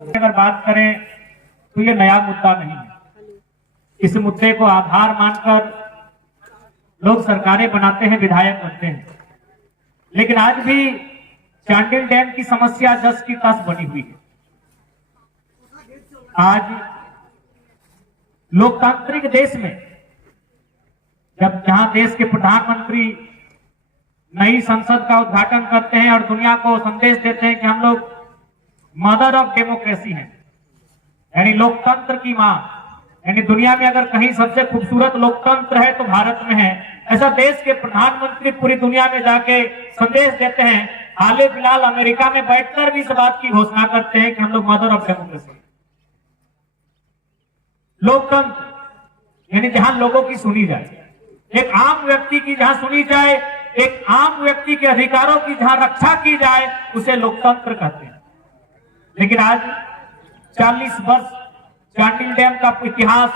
अगर बात करें तो ये नया मुद्दा नहीं है। इस मुद्दे को आधार मानकर लोग सरकारें बनाते हैं, विधायक बनते हैं, लेकिन आज भी चांडिल डैम की समस्या जस की तस बनी हुई है। आज लोकतांत्रिक देश में जहां देश के प्रधानमंत्री नई संसद का उद्घाटन करते हैं और दुनिया को संदेश देते हैं कि हम लोग मदर ऑफ डेमोक्रेसी हैं, यानी लोकतंत्र की मां, यानी दुनिया में अगर कहीं सबसे खूबसूरत लोकतंत्र है तो भारत में है। ऐसा देश के प्रधानमंत्री पूरी दुनिया में जाके संदेश देते हैं। हाल फिलहाल अमेरिका में बैठकर भी इस बात की घोषणा करते हैं कि हम लोग मदर ऑफ डेमोक्रेसी। लोकतंत्र यानी जहां लोगों की सुनी जाए, एक आम व्यक्ति की जहां सुनी जाए, एक आम व्यक्ति के अधिकारों की जहां रक्षा की जाए, उसे लोकतंत्र कहते हैं। लेकिन आज 40 वर्ष चांडिल डैम का इतिहास,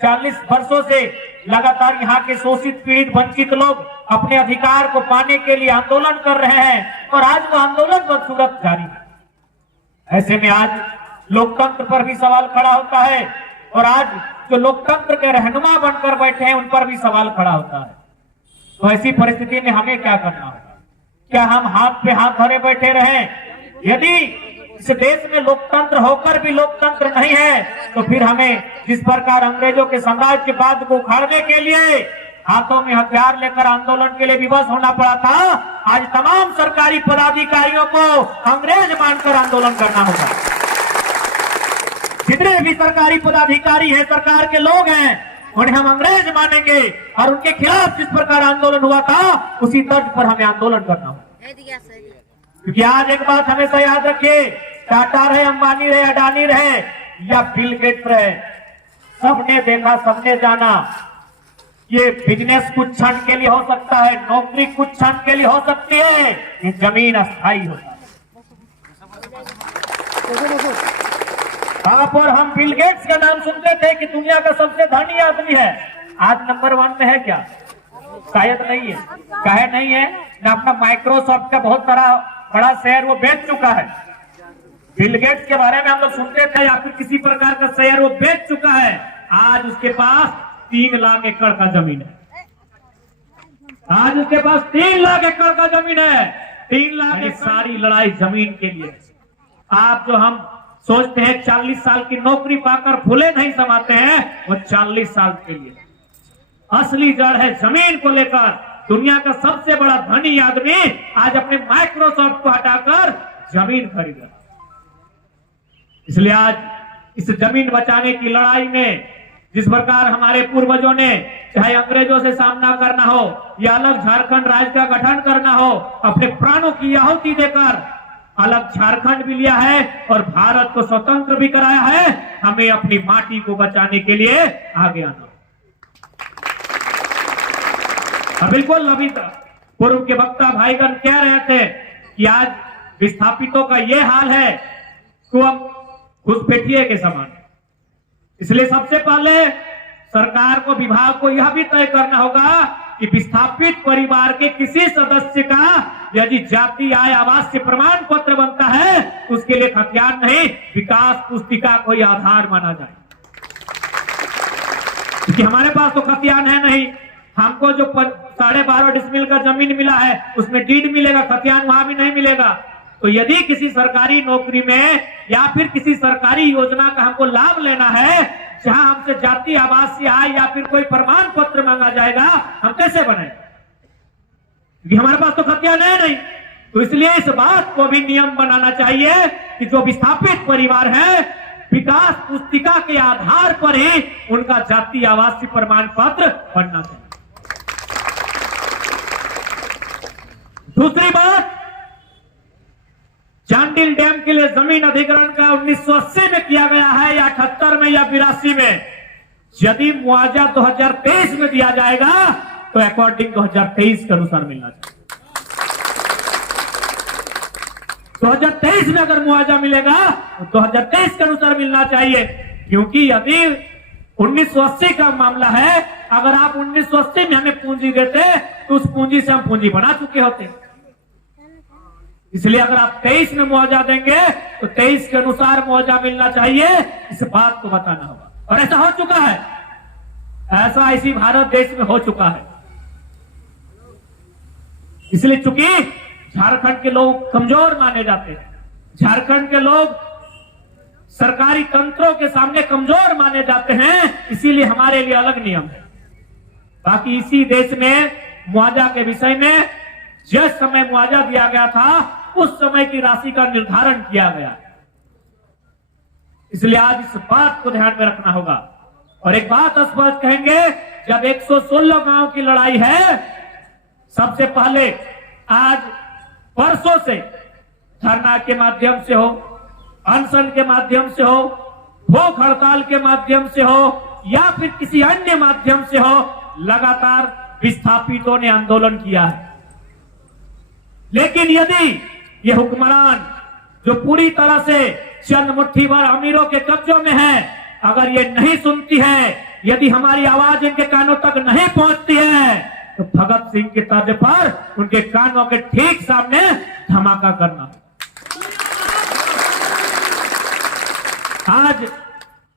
40 वर्षों से लगातार यहाँ के शोषित पीड़ित वंचित लोग अपने अधिकार को पाने के लिए आंदोलन कर रहे हैं और आज वो आंदोलन बदसूरत जारी है। ऐसे में आज लोकतंत्र पर भी सवाल खड़ा होता है और आज जो लोकतंत्र के रहनुमा बनकर बैठे हैं उन पर भी सवाल खड़ा होता है। तो ऐसी परिस्थिति में हमें क्या करना होगा? क्या हम हाथ पे हाथ धरे बैठे रहें? यदि इस देश में लोकतंत्र होकर भी लोकतंत्र नहीं है तो फिर हमें जिस प्रकार अंग्रेजों के साम्राज्यवाद को उखाड़ने के लिए हाथों में हथियार लेकर आंदोलन के लिए विवश होना पड़ा था, आज तमाम सरकारी पदाधिकारियों को अंग्रेज मानकर आंदोलन करना होगा। जितने भी सरकारी पदाधिकारी हैं, सरकार के लोग हैं, उन्हें हम अंग्रेज मानेंगे और उनके खिलाफ जिस प्रकार आंदोलन हुआ था उसी तर्ज पर हमें आंदोलन करना होगा। क्योंकि आज एक बात हमेशा याद रखिए, टाटा रहे, अंबानी रहे, अडानी रहे या बिल गेट्स रहे, सबने देखा, सबने जाना, ये बिजनेस कुछ क्षण के लिए हो सकता है, नौकरी कुछ क्षण के लिए हो सकती है, ये जमीन अस्थायी होता है। आप और हम बिल गेट्स का नाम सुनते थे कि दुनिया का सबसे धनी आदमी है, आज नंबर 1 में है क्या? शायद नहीं है। काहे नहीं है? ना अपना माइक्रोसॉफ्ट का बहुत बड़ा शेयर वो बेच चुका है। बिल गेट्स के बारे में हम लोग सुनते थे या फिर किसी प्रकार का शेयर वो बेच चुका है। आज उसके पास 3 लाख एकड़ का जमीन है। आज उसके पास 3 लाख एकड़ का जमीन है। 3 लाख की सारी लड़ाई जमीन के लिए। आप जो हम सोचते हैं 40 साल की नौकरी पाकर फूले नहीं समाते हैं, वो 40 साल के लिए असली जड़ है जमीन को लेकर। दुनिया का सबसे बड़ा धनी आदमी आज अपने माइक्रोसॉफ्ट को हटाकर जमीन खरीदा। इसलिए आज इस जमीन बचाने की लड़ाई में जिस प्रकार हमारे पूर्वजों ने चाहे अंग्रेजों से सामना करना हो या अलग झारखंड राज्य का गठन करना हो, अपने प्राणों की आहुति देकर अलग झारखंड भी लिया है और भारत को स्वतंत्र भी कराया है। हमें अपनी माटी को बचाने के लिए आगे आना। बिल्कुल अभी पूर्व के वक्ता भाईगण कह रहे थे कि आज विस्थापितों का यह हाल है तो हम घुसपैठिए के समान। इसलिए सबसे पहले सरकार को, विभाग को यह भी तय करना होगा कि विस्थापित परिवार के किसी सदस्य का यदि जाति आय आवास प्रमाण पत्र बनता है तो उसके लिए खतियान नहीं, विकास पुस्तिका कोई आधार माना जाए। क्योंकि हमारे पास तो खतियान है नहीं। हमको जो 12.5 डिसमिल का जमीन मिला है उसमें डीड मिलेगा, खतियान वहां भी नहीं मिलेगा। तो यदि किसी सरकारी नौकरी में या फिर किसी सरकारी योजना का हमको लाभ लेना है जहां हमसे जाति आवासीय आय या फिर कोई प्रमाण पत्र मांगा जाएगा, हम कैसे बने? क्योंकि हमारे पास तो खतियान है नहीं। तो इसलिए इस बात को भी नियम बनाना चाहिए कि जो विस्थापित परिवार है, विकास पुस्तिका के आधार पर ही उनका जाति आवासीय प्रमाण पत्र बनना चाहिए। दूसरी बात, चांडिल डैम के लिए जमीन अधिग्रहण का 1980 में किया गया है या 78 में या 82 में। यदि मुआवजा 2023 में दिया जाएगा तो अकॉर्डिंग 2023 के अनुसार मिलना चाहिए। 2023 में अगर मुआवजा मिलेगा तो 2023 के अनुसार मिलना चाहिए। क्योंकि यदि 1980 का मामला है, अगर आप 1980 में हमें पूंजी देते तो उस पूंजी से हम पूंजी बना चुके होते। इसलिए अगर आप 23 में मुआवजा देंगे तो 23 के अनुसार मुआवजा मिलना चाहिए, इस बात को बताना होगा। और ऐसा हो चुका है, ऐसा इसी भारत देश में हो चुका है। इसलिए चूंकि झारखंड के लोग कमजोर माने जाते हैं, झारखंड के लोग सरकारी तंत्रों के सामने कमजोर माने जाते हैं, इसीलिए हमारे लिए अलग नियम है। बाकी इसी देश में मुआवजा के विषय में जिस समय मुआवजा दिया गया था उस समय की राशि का निर्धारण किया गया, इसलिए आज इस बात को ध्यान में रखना होगा। और एक बात स्पष्ट कहेंगे, जब 116 गांव की लड़ाई है, सबसे पहले आज परसों से धरना के माध्यम से हो, अनशन के माध्यम से हो, भूख हड़ताल के माध्यम से हो, या फिर किसी अन्य माध्यम से हो, लगातार विस्थापितों ने आंदोलन किया है। लेकिन यदि ये हुक्मरान जो पूरी तरह से चंद मुट्ठी भर अमीरों के कब्जों में है, अगर ये नहीं सुनती है, यदि हमारी आवाज इनके कानों तक नहीं पहुंचती है, तो भगत सिंह के तर्ज पर उनके कानों के ठीक सामने धमाका करना। आज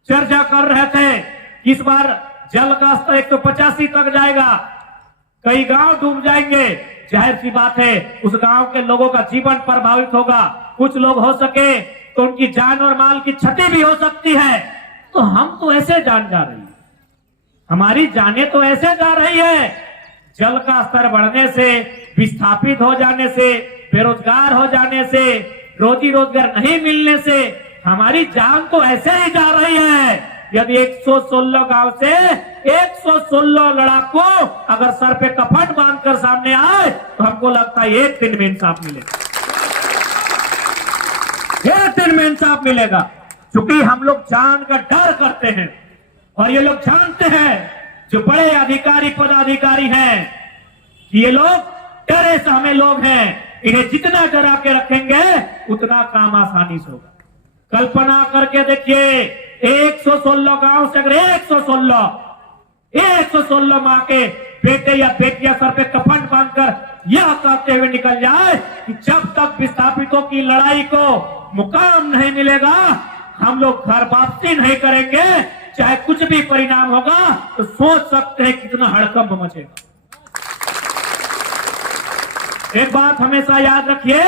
चर्चा कर रहे थे कि इस बार जल का स्तर 185 तक जाएगा, कई गांव डूब जाएंगे। जाहिर सी बात है, उस गांव के लोगों का जीवन प्रभावित होगा, कुछ लोग हो सके तो उनकी जान और माल की क्षति भी हो सकती है। तो हम तो ऐसे जान जा रही है, हमारी जाने तो ऐसे जा रही है, जल का स्तर बढ़ने से, विस्थापित हो जाने से, बेरोजगार हो जाने से, रोजी रोजगार नहीं मिलने से हमारी जान तो ऐसे ही जा रही है। यदि 116 गांव से 116 लड़ाकू अगर सर पे कफन बांधकर सामने आए, तो हमको लगता है एक दिन में इंसाफ मिलेगा, एक दिन में इंसाफ मिलेगा। क्योंकि हम लोग जान का डर करते हैं, और ये लोग जानते हैं, जो बड़े अधिकारी पदाधिकारी हैं, कि ये लोग डरे सहमे लोग हैं, इन्हें जितना डरा के रखेंगे उतना काम आसानी से होगा। कल्पना करके देखिए, 116 गांव से अगर 116 माँ के बेटे या बेटियां सर पे कफन बांधकर यह कहते हुए निकल जाए कि जब तक विस्थापितों की लड़ाई को मुकाम नहीं मिलेगा, हम लोग घर वापसी नहीं करेंगे, चाहे कुछ भी परिणाम होगा, तो सोच सकते हैं कितना हड़कंप मचेगा। एक बात हमेशा याद रखिए,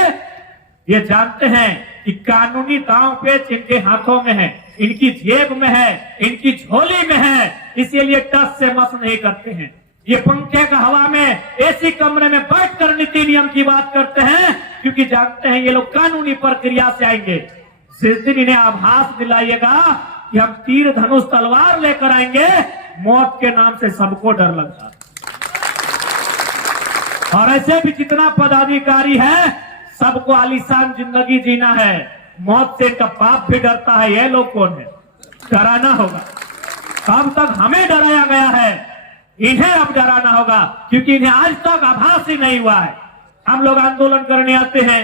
ये जानते हैं कि कानूनी दांव पेच इनके हाथों में है, इनकी जेब में है, इनकी झोली में है, इसीलिए टस से मस नहीं करते हैं। ये पंखे का हवा में एसी कमरे में बैठकर नीति नियम की बात करते हैं, क्योंकि जानते हैं ये लोग कानूनी प्रक्रिया से आएंगे। जिस दिन इन्हें आभास दिलाइएगा कि हम तीर धनुष तलवार लेकर आएंगे, मौत के नाम से सबको डर लगता है। और ऐसे भी जितना पदाधिकारी है, सबको आलीशान जिंदगी जीना है, मौत से इनका बाप भी डरता है। ये लोग कौन है? डराना होगा। अब तक हमें डराया गया है, इन्हें अब डराना होगा, क्योंकि इन्हें आज तक आभास ही नहीं हुआ है। हम लोग आंदोलन करने आते हैं,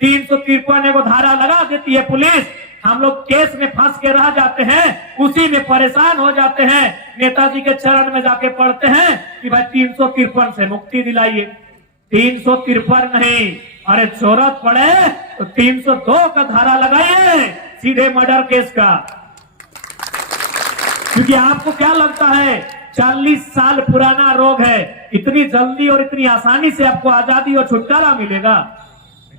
353 को धारा लगा देती है पुलिस, हम लोग केस में फंस के रह जाते हैं, उसी में परेशान हो जाते हैं। नेताजी के चरण में जाके पढ़ते हैं कि भाई 353 से मुक्ति दिलाइए। 353 नहीं, अरे जरूरत पड़े तो 302 का धारा लगाइए, सीधे मर्डर केस का। क्योंकि आपको क्या लगता है 40 साल पुराना रोग है, इतनी जल्दी और इतनी आसानी से आपको आजादी और छुटकारा मिलेगा?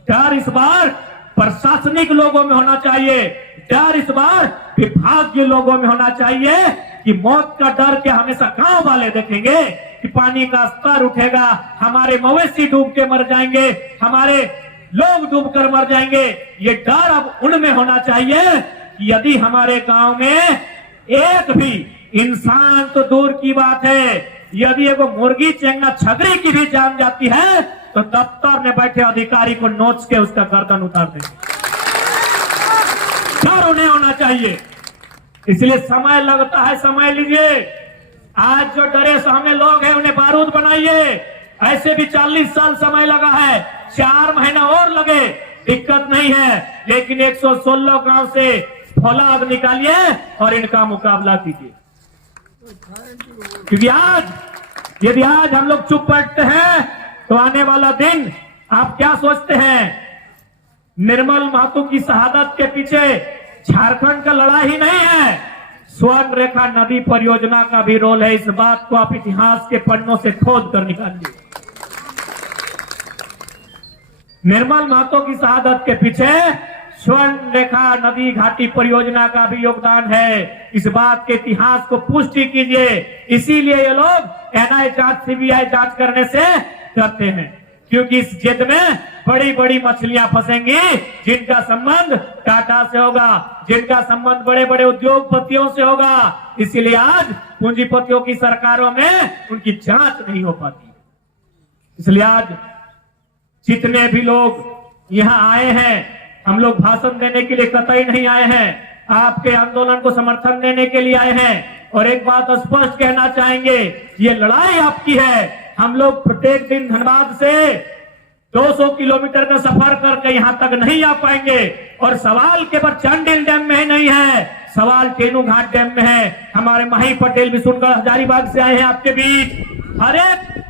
डर इस बार प्रशासनिक लोगों में होना चाहिए, डर इस बार विभागीय लोगों में होना चाहिए कि मौत का डर क्या हमेशा गांव वाले देखेंगे कि पानी का स्तर उठेगा, हमारे मवेशी डूब के मर जाएंगे, हमारे लोग डूब कर मर जाएंगे। ये डर अब उनमें होना चाहिए कि यदि हमारे गांव में एक भी इंसान तो दूर की बात है, यदि एगो मुर्गी चेंगना छगरी की भी जान जाती है, तो दफ्तर में बैठे अधिकारी को नोच के उसका गर्दन उतार देंगे। डर उन्हें होना चाहिए। इसलिए समय लगता है, समय लीजिए। आज जो डरे सहमे लोग हैं उन्हें बारूद बनाइए। ऐसे भी 40 साल समय लगा है, 4 महीना और लगे, दिक्कत नहीं है, लेकिन 116 गांव से फौलाद निकालिए और इनका मुकाबला कीजिए। क्योंकि आज यदि आज हम लोग चुप बैठते हैं तो आने वाला दिन आप क्या सोचते हैं निर्मल महतो की शहादत के पीछे झारखंड का लड़ाई नहीं है, स्वर्ण रेखा नदी परियोजना का भी रोल है। इस बात को आप इतिहास के पन्नों से खोद कर निकालिए। निर्मल महतो की शहादत के पीछे स्वर्ण रेखा नदी घाटी परियोजना का भी योगदान है। इस बात के इतिहास को पुष्टि कीजिए। इसीलिए ये लोग एनआईए जांच, सीबीआई जांच करने से डरते हैं, क्योंकि इस जिद में बड़ी बड़ी मछलियां फंसेंगी, जिनका संबंध टाटा से होगा, जिनका संबंध बड़े बड़े उद्योगपतियों से होगा। इसीलिए आज पूंजीपतियों की सरकारों में उनकी जांच नहीं हो पाती। इसलिए आज जितने भी लोग यहां आए हैं, हम लोग भाषण देने के लिए कतई नहीं आए हैं, आपके आंदोलन को समर्थन देने के लिए आए हैं। और एक बात स्पष्ट कहना चाहेंगे, ये लड़ाई आपकी है। हम लोग प्रत्येक दिन धनबाद से 200 किलोमीटर का सफर करके यहां तक नहीं आ पाएंगे। और सवाल केवल चंडिल डैम में नहीं है, सवाल टेनू घाट डैम में है। हमारे माही पटेल भी सुनकर हजारीबाग से आए हैं आपके बीच। हर एक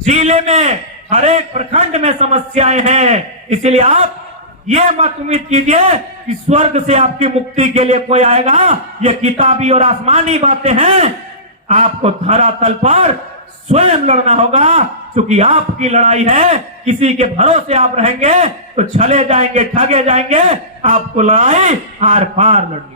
जिले में, हर एक प्रखंड में समस्याएं हैं। इसलिए आप ये मत उम्मीद कीजिए कि स्वर्ग से आपकी मुक्ति के लिए कोई आएगा। ये किताबी और आसमानी बातें हैं। आपको धरातल पर स्वयं लड़ना होगा, क्योंकि आपकी लड़ाई है। किसी के भरोसे आप रहेंगे तो छले जाएंगे, ठगे जाएंगे। आपको लड़ाई आर पार लड़नी।